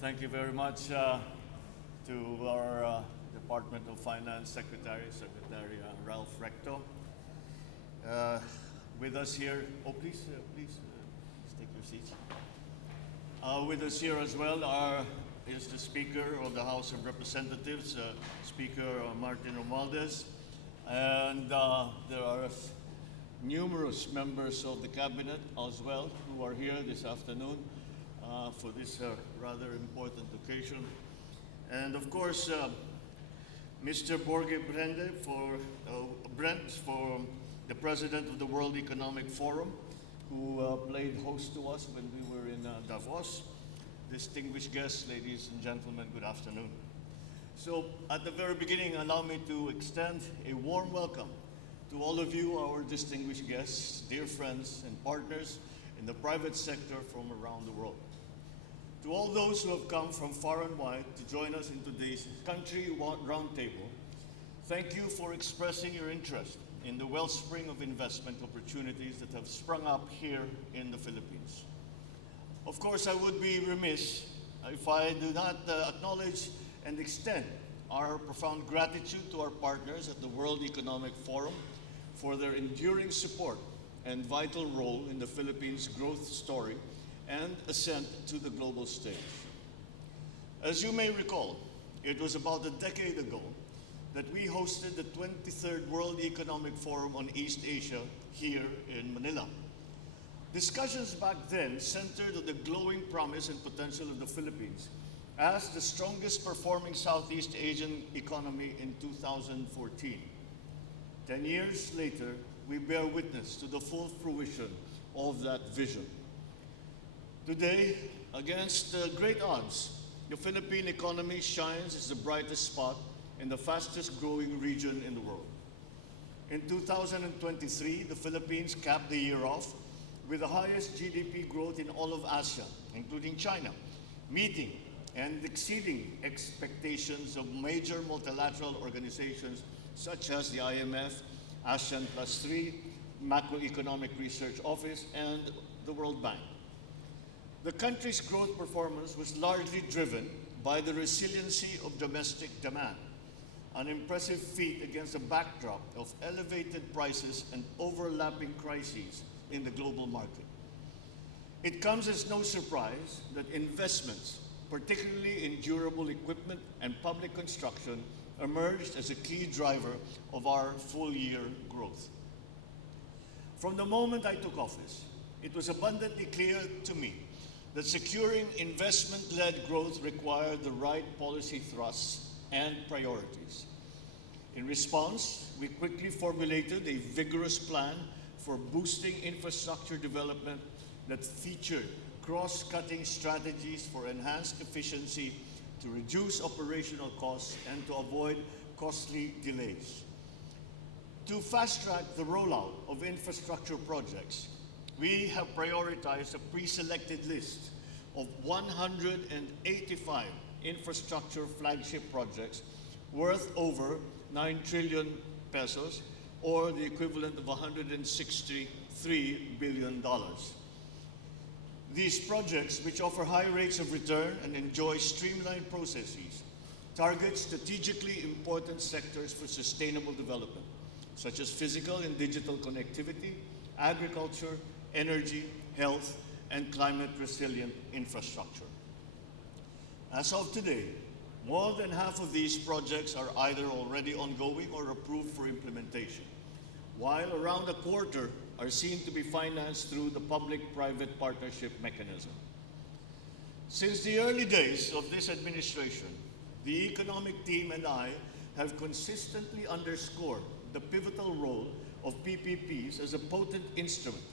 Thank you very much to our Department of Finance Secretary Ralph Recto. With us here, please take your seats. With us here as well is the Speaker of the House of Representatives, Speaker Martin Romualdez, and there are numerous members of the Cabinet as well who are here this afternoon for this rather important occasion. And of course, Mr. Brent, for the President of the World Economic Forum, who played host to us when we were in Davos. Distinguished guests, ladies and gentlemen, good afternoon. So at the very beginning, allow me to extend a warm welcome to all of you, our distinguished guests, dear friends and partners in the private sector from around the world. To all those who have come from far and wide to join us in today's country roundtable, thank you for expressing your interest in the wellspring of investment opportunities that have sprung up here in the Philippines. Of course, I would be remiss if I do not acknowledge and extend our profound gratitude to our partners at the World Economic Forum for their enduring support and vital role in the Philippines' growth story and ascent to the global stage. As you may recall, it was about a decade ago that we hosted the 23rd World Economic Forum on East Asia here in Manila. Discussions back then centered on the glowing promise and potential of the Philippines as the strongest performing Southeast Asian economy in 2014. 10 years later, we bear witness to the full fruition of that vision. Today, against great odds, the Philippine economy shines as the brightest spot in the fastest growing region in the world. In 2023, the Philippines capped the year off with the highest GDP growth in all of Asia, including China, meeting and exceeding expectations of major multilateral organizations such as the IMF, ASEAN Plus 3, Macroeconomic Research Office, and the World Bank. The country's growth performance was largely driven by the resiliency of domestic demand, an impressive feat against a backdrop of elevated prices and overlapping crises in the global market. It comes as no surprise that investments, particularly in durable equipment and public construction, emerged as a key driver of our full-year growth. From the moment I took office, it was abundantly clear to me that securing investment-led growth required the right policy thrusts and priorities. In response, we quickly formulated a vigorous plan for boosting infrastructure development that featured cross-cutting strategies for enhanced efficiency to reduce operational costs and to avoid costly delays. To fast-track the rollout of infrastructure projects, we have prioritized a pre-selected list of 185 infrastructure flagship projects worth over 9 trillion pesos, or the equivalent of $163 billion. These projects, which offer high rates of return and enjoy streamlined processes, target strategically important sectors for sustainable development, such as physical and digital connectivity, agriculture, energy, health, and climate-resilient infrastructure. As of today, more than half of these projects are either already ongoing or approved for implementation, while around a quarter are seen to be financed through the public-private partnership mechanism. Since the early days of this administration, the economic team and I have consistently underscored the pivotal role of PPPs as a potent instrument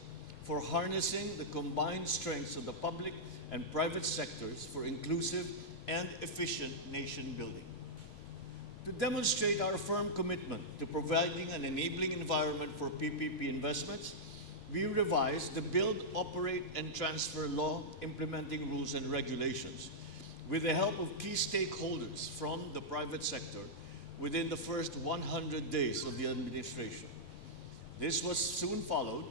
for harnessing the combined strengths of the public and private sectors for inclusive and efficient nation building. To demonstrate our firm commitment to providing an enabling environment for PPP investments, we revised the Build, Operate, and Transfer Law implementing rules and regulations with the help of key stakeholders from the private sector within the first 100 days of the administration. This was soon followed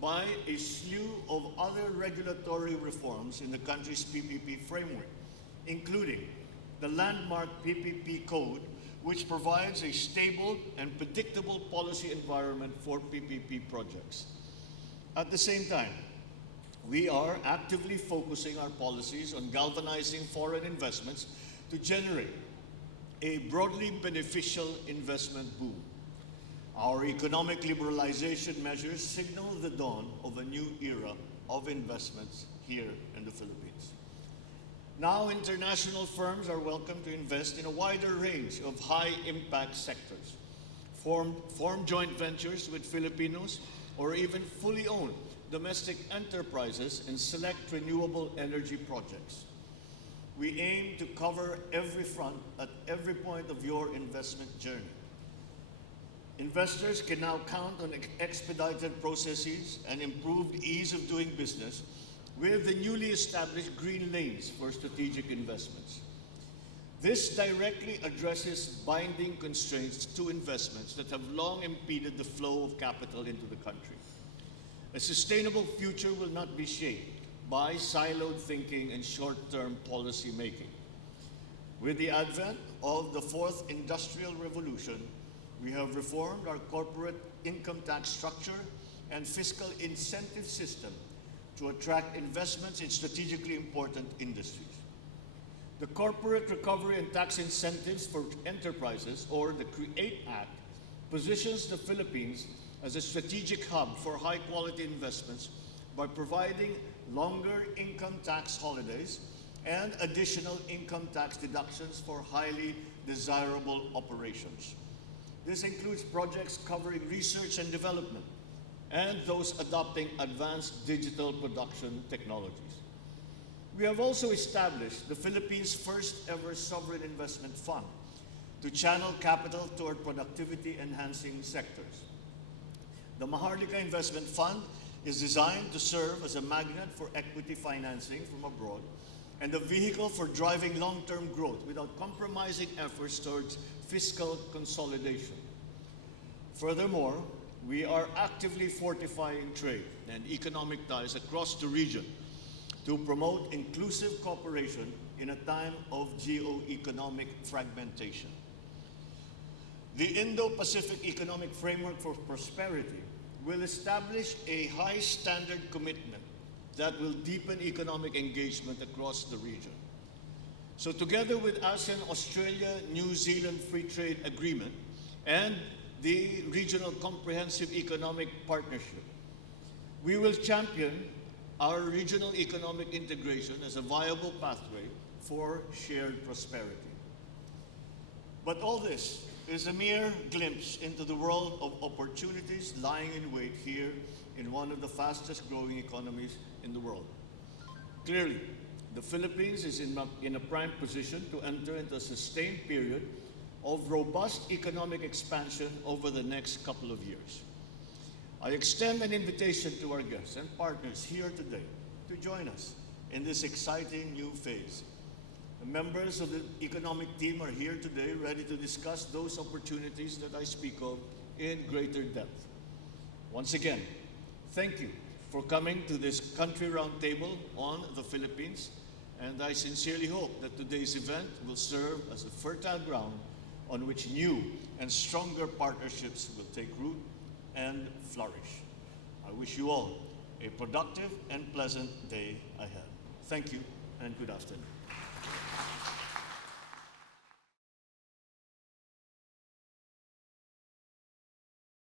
by a slew of other regulatory reforms in the country's PPP framework, including the landmark PPP Code, which provides a stable and predictable policy environment for PPP projects. At the same time, we are actively focusing our policies on galvanizing foreign investments to generate a broadly beneficial investment boom. Our economic liberalization measures signal the dawn of a new era of investments here in the Philippines. Now, international firms are welcome to invest in a wider range of high-impact sectors, form joint ventures with Filipinos, or even fully own domestic enterprises in select renewable energy projects. We aim to cover every front at every point of your investment journey. Investors can now count on expedited processes and improved ease of doing business with the newly established green lanes for strategic investments. This directly addresses binding constraints to investments that have long impeded the flow of capital into the country. A sustainable future will not be shaped by siloed thinking and short-term policy making. With the advent of the fourth industrial revolution, we have reformed our corporate income tax structure and fiscal incentive system to attract investments in strategically important industries. The Corporate Recovery and Tax Incentives for Enterprises, or the CREATE Act, positions the Philippines as a strategic hub for high-quality investments by providing longer income tax holidays and additional income tax deductions for highly desirable operations. This includes projects covering research and development and those adopting advanced digital production technologies. We have also established the Philippines' first ever sovereign investment fund to channel capital toward productivity-enhancing sectors. The Maharlika Investment Fund is designed to serve as a magnet for equity financing from abroad and a vehicle for driving long-term growth without compromising efforts towards fiscal consolidation. Furthermore, we are actively fortifying trade and economic ties across the region to promote inclusive cooperation in a time of geo-economic fragmentation. The Indo-Pacific Economic Framework for Prosperity will establish a high standard commitment that will deepen economic engagement across the region. So together with ASEAN-Australia-New Zealand Free Trade Agreement and the Regional Comprehensive Economic Partnership, we will champion our regional economic integration as a viable pathway for shared prosperity. But all this is a mere glimpse into the world of opportunities lying in wait here in one of the fastest growing economies in the world. Clearly, the Philippines is in a prime position to enter into a sustained period of robust economic expansion over the next couple of years. I extend an invitation to our guests and partners here today to join us in this exciting new phase. The members of the economic team are here today ready to discuss those opportunities that I speak of in greater depth. Once again, thank you for coming to this country roundtable on the Philippines, and I sincerely hope that today's event will serve as a fertile ground on which new and stronger partnerships will take root and flourish. I wish you all a productive and pleasant day ahead. Thank you and good afternoon.